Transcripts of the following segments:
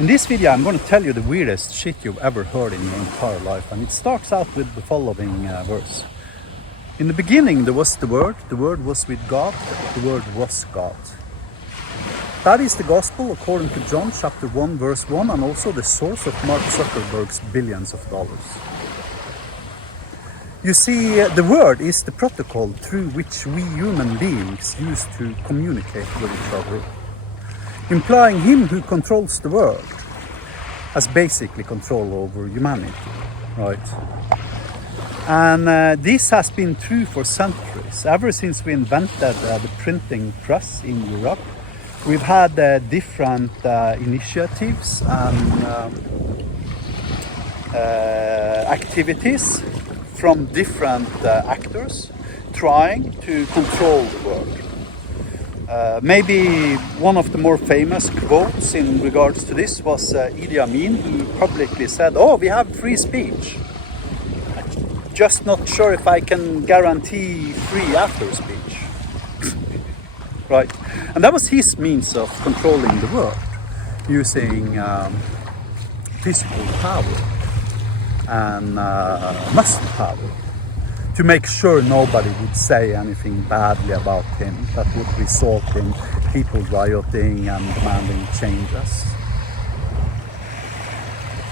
In this video I'm going to tell you the weirdest shit you've ever heard in your entire life, and it starts out with the following verse. In the beginning there was the Word was with God, the Word was God. That is the gospel according to John chapter 1 verse 1, and also the source of Mark Zuckerberg's billions of dollars. You see, the Word is the protocol through which we human beings use to communicate with each other, implying him who controls the world has basically control over humanity, right? And this has been true for centuries. Ever since we invented the printing press in Europe, we've had different initiatives and activities from different actors trying to control the world. Maybe one of the more famous quotes in regards to this was Idi Amin, who publicly said, "Oh, we have free speech. I'm just not sure if I can guarantee free after speech." Right? And that was his means of controlling the world, using physical power and muscle power to make sure nobody would say anything badly about him that would result in people rioting and demanding changes.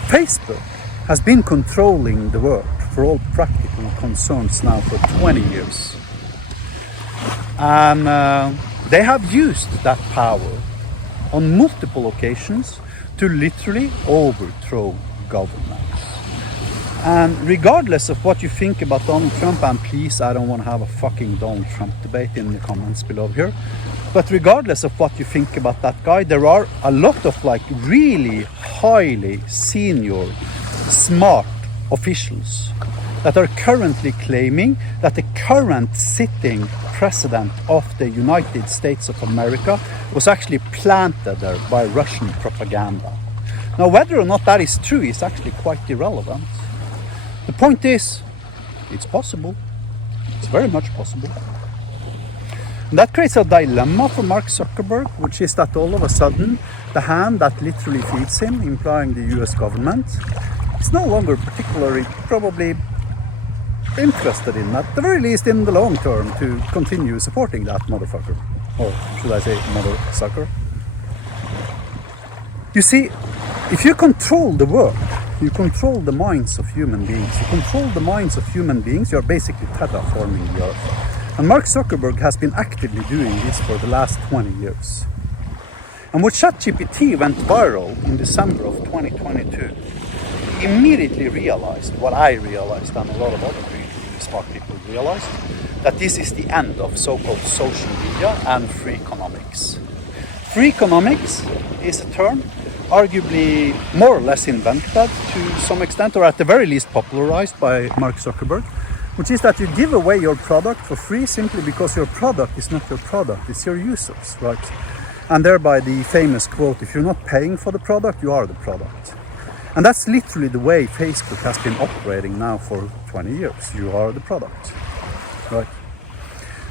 Facebook has been controlling the world for all practical concerns now for 20 years. And they have used that power on multiple occasions to literally overthrow governments. And regardless of what you think about Donald Trump, and please, I don't want to have a fucking Donald Trump debate in the comments below here, but regardless of what you think about that guy, there are a lot of like really highly senior, smart officials that are currently claiming that the current sitting president of the United States of America was actually planted there by Russian propaganda. Now, whether or not that is true is actually quite irrelevant. The point is, it's possible. It's very much possible. And that creates a dilemma for Mark Zuckerberg, which is that all of a sudden, the hand that literally feeds him, implying the US government, is no longer particularly probably interested in, at the very least in the long term, to continue supporting that motherfucker. Or should I say mother sucker? You see, if you control the world, you control the minds of human beings. You control the minds of human beings, you're basically terraforming the earth. And Mark Zuckerberg has been actively doing this for the last 20 years. And when ChatGPT went viral in December of 2022, he immediately realized what I realized and a lot of other really smart people realized, that this is the end of so-called social media and free economics. Free economics is a term arguably more or less invented to some extent, or at the very least popularized by Mark Zuckerberg, which is that you give away your product for free simply because your product is not your product, it's your users, right? And thereby the famous quote, "If you're not paying for the product, you are the product." And that's literally the way Facebook has been operating now for 20 years. You are the product, right?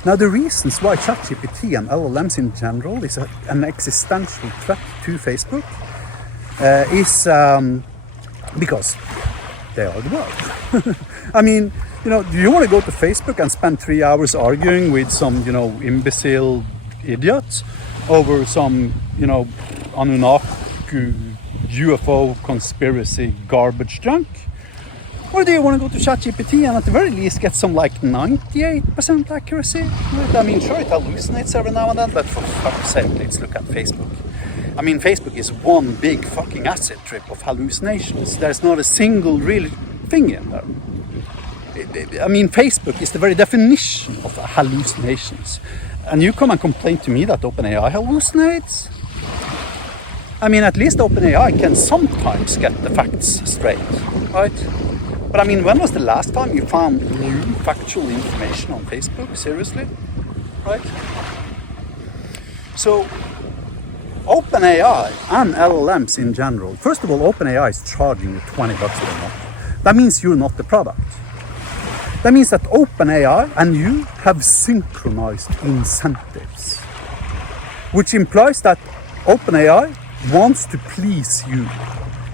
Now, the reasons why ChatGPT and LLMs in general is an existential threat to Facebook is because they are the world. I mean, you know, do you want to go to Facebook and spend 3 hours arguing with some, you know, imbecile idiot over some, you know, Anunnaki UFO conspiracy garbage junk? Or do you want to go to ChatGPT and at the very least get some like 98% accuracy? Right? I mean, sure, it hallucinates every now and then, but for fuck's sake, let's look at Facebook. I mean, Facebook is one big fucking acid trip of hallucinations. There's not a single real thing in there. I mean, Facebook is the very definition of hallucinations. And you come and complain to me that OpenAI hallucinates? I mean, at least OpenAI can sometimes get the facts straight, right? But I mean, when was the last time you found new factual information on Facebook? Seriously? Right? So, OpenAI and LLMs in general, first of all, OpenAI is charging you $20 per month. That means you're not the product. That means that OpenAI and you have synchronized incentives, which implies that OpenAI wants to please you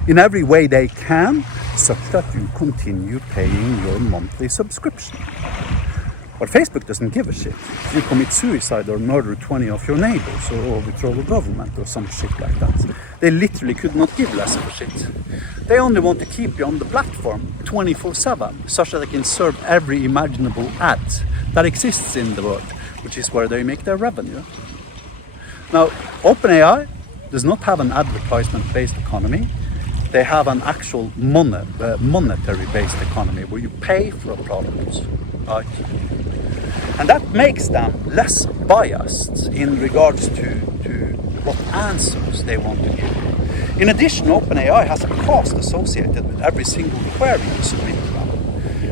in every way they can, such that you continue paying your monthly subscription. But Facebook doesn't give a shit. If you commit suicide or murder 20 of your neighbors or overthrow the government or some shit like that, they literally could not give less of a shit. They only want to keep you on the platform 24/7, such that they can serve every imaginable ad that exists in the world, which is where they make their revenue. Now, OpenAI does not have an advertisement-based economy. They have an actual monetary-based economy where you pay for a product, right? And that makes them less biased in regards to what answers they want to give. In addition, OpenAI has a cost associated with every single query you submit to them,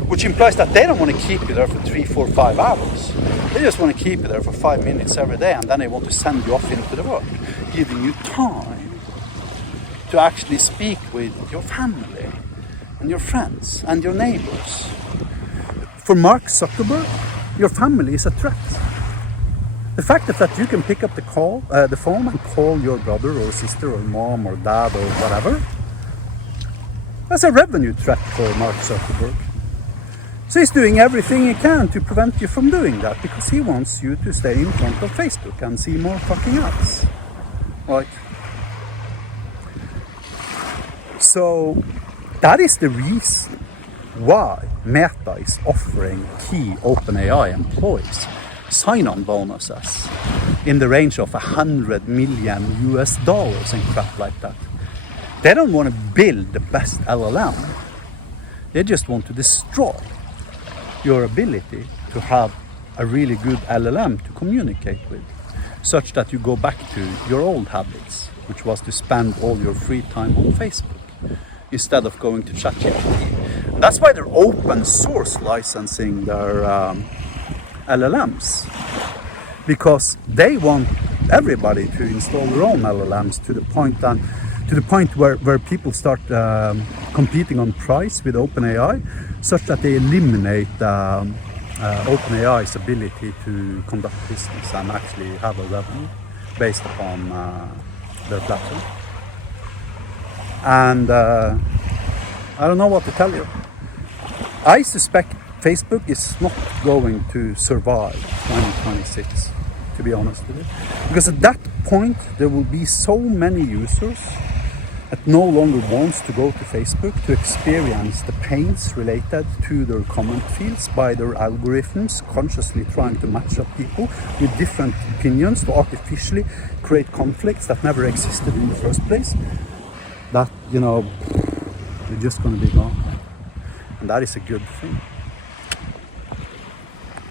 which implies that they don't want to keep you there for 3, 4, 5 hours. They just want to keep you there for 5 minutes every day, and then they want to send you off into the world, giving you time to actually speak with your family and your friends and your neighbors. For Mark Zuckerberg, your family is a threat. The fact that you can pick up the phone and call your brother or sister or mom or dad or whatever, that's a revenue threat for Mark Zuckerberg. So he's doing everything he can to prevent you from doing that, because he wants you to stay in front of Facebook and see more fucking ads. Right? So that is the reason why Meta is offering key OpenAI employees sign-on bonuses in the range of $100 million and crap like that. They don't want to build the best LLM. They just want to destroy your ability to have a really good LLM to communicate with, such that you go back to your old habits, which was to spend all your free time on Facebook instead of going to ChatGPT. That's why they're open source licensing their LLMs, because they want everybody to install their own LLMs to the point where people start competing on price with OpenAI, such that they eliminate OpenAI's ability to conduct business and actually have a revenue based upon their platform. And I don't know what to tell you. I suspect Facebook is not going to survive 2026, to be honest with you. Because at that point, there will be so many users that no longer wants to go to Facebook to experience the pains related to their comment fields by their algorithms consciously trying to match up people with different opinions to artificially create conflicts that never existed in the first place. That, they're just going to be gone. And that is a good thing.